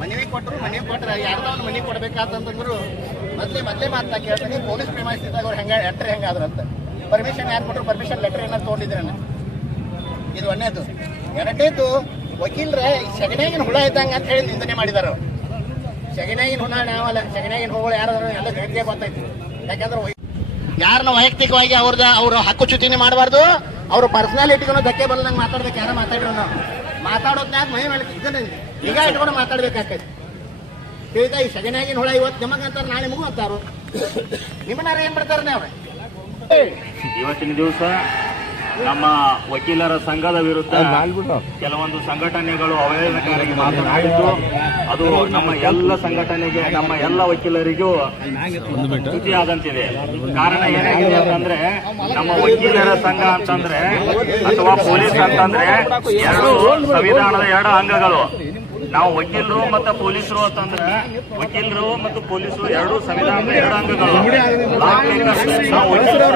ಮನವಿ ಕೊಟ್ಟರೆ ಯಾರ್ದೋ ಒಂದು ಮನೆ ಕೊಡ್ಬೇಕಾತಂತಂದ್ರು ಮೊದಲೇ ಮಾತನ್ನ ಕೇಳ್ತೀನಿ. ಪೊಲೀಸ್ ಪ್ರಿಮೈಸಿದಾಗ ಅವ್ರು ಎಂಟ್ರಿ ಹೆಂಗಾದ್ರಂತ ಪರ್ಮಿಷನ್ ಯಾರು ಕೊಟ್ಟರು, ಪರ್ಮಿಷನ್ ಲೆಟರ್ ಏನಾದ್ರು ತೊಗೊಂಡಿದ್ರನ್ನ. ಇದು ಒಂದೇದು. ಎರಡನೇದು, ವಕೀಲರ ಸಗಣಿಯಾಗಿನ ಹುಳ ಇದ್ದಂಗೆ ಅಂತ ಹೇಳಿ ನಿಂದನೆ ಮಾಡಿದಾರೆ. ಸಗಣಿಯಾಗಿನ ಹುಳ ನಾವಲ್ಲ, ಸಗಣಿಯಾಗಿನ ಹುಳುಗಳು ಯಾರಾದ್ರೂ ಎಲ್ಲ ಜಗತ್ತಿಗೆ ಗೊತ್ತೈತಿ. ಯಾಕಂದ್ರೆ ಯಾರನ್ನ ವೈಯಕ್ತಿಕವಾಗಿ ಅವ್ರ ಹಕ್ಕುಚ್ಯುತಿನೇ ಮಾಡಬಾರ್ದು, ಅವ್ರ ಪರ್ಸನಾಲಿಟಿಗೂ ಧಕ್ಕೆ ಬಲ್ಲಂಗೆ ಮಾತಾಡ್ಬೇಕು. ಯಾರು ಮಾತಾಡಿರೋ ನಾವು ಮಾತಾಡೋದ್ನಾಗ ಮೈ ಮೇಲೆ ಇದನ್ನ ಈಗ ಇಟ್ಕೊಂಡು ಮಾತಾಡ್ಬೇಕಾಗ್ತೈತಿ. ತಿಳಿತಾ? ಈ ಸಗಣಿಯಾಗಿನ ಹುಳ ಇವತ್ತು ನಿಮಗಂತಾರೆ, ನಾಳೆ ಮಗು ಅಂತಾರು. ನಿಮ್ಮನಾರ ಏನ್ ಮಾಡ್ತಾರೆ ನಾವು? ಇವತ್ತಿನ ದಿವಸ ನಮ್ಮ ವಕೀಲರ ಸಂಘದ ವಿರುದ್ಧ ಕೆಲವೊಂದು ಸಂಘಟನೆಗಳು ಅವಹೇಳನಕಾರಿಗೆ ಮಾತನಾಡಿದ್ದು, ಅದು ನಮ್ಮ ಎಲ್ಲ ಸಂಘಟನೆಗೆ, ನಮ್ಮ ಎಲ್ಲ ವಕೀಲರಿಗೂ ಚ್ಯುತಿಯಾದಂತಿದೆ. ಕಾರಣ ಏನಾಗಿದೆ ಅಂತಂದ್ರೆ, ನಮ್ಮ ವಕೀಲರ ಸಂಘ ಅಂತಂದ್ರೆ ಅಥವಾ ಪೊಲೀಸ್ ಅಂತಂದ್ರೆ ಎರಡು ಸಂವಿಧಾನದ ಎರಡು ಅಂಗಗಳು. ನಾವು ವಕೀಲರು ಮತ್ತು ಪೊಲೀಸರು ಅಂತಂದ್ರೆ, ವಕೀಲರು ಮತ್ತು ಪೊಲೀಸರು ಎರಡು ಸಂವಿಧಾನದ ಎರಡು ಅಂಗಗಳು. ನಾವು ವಕೀಲರು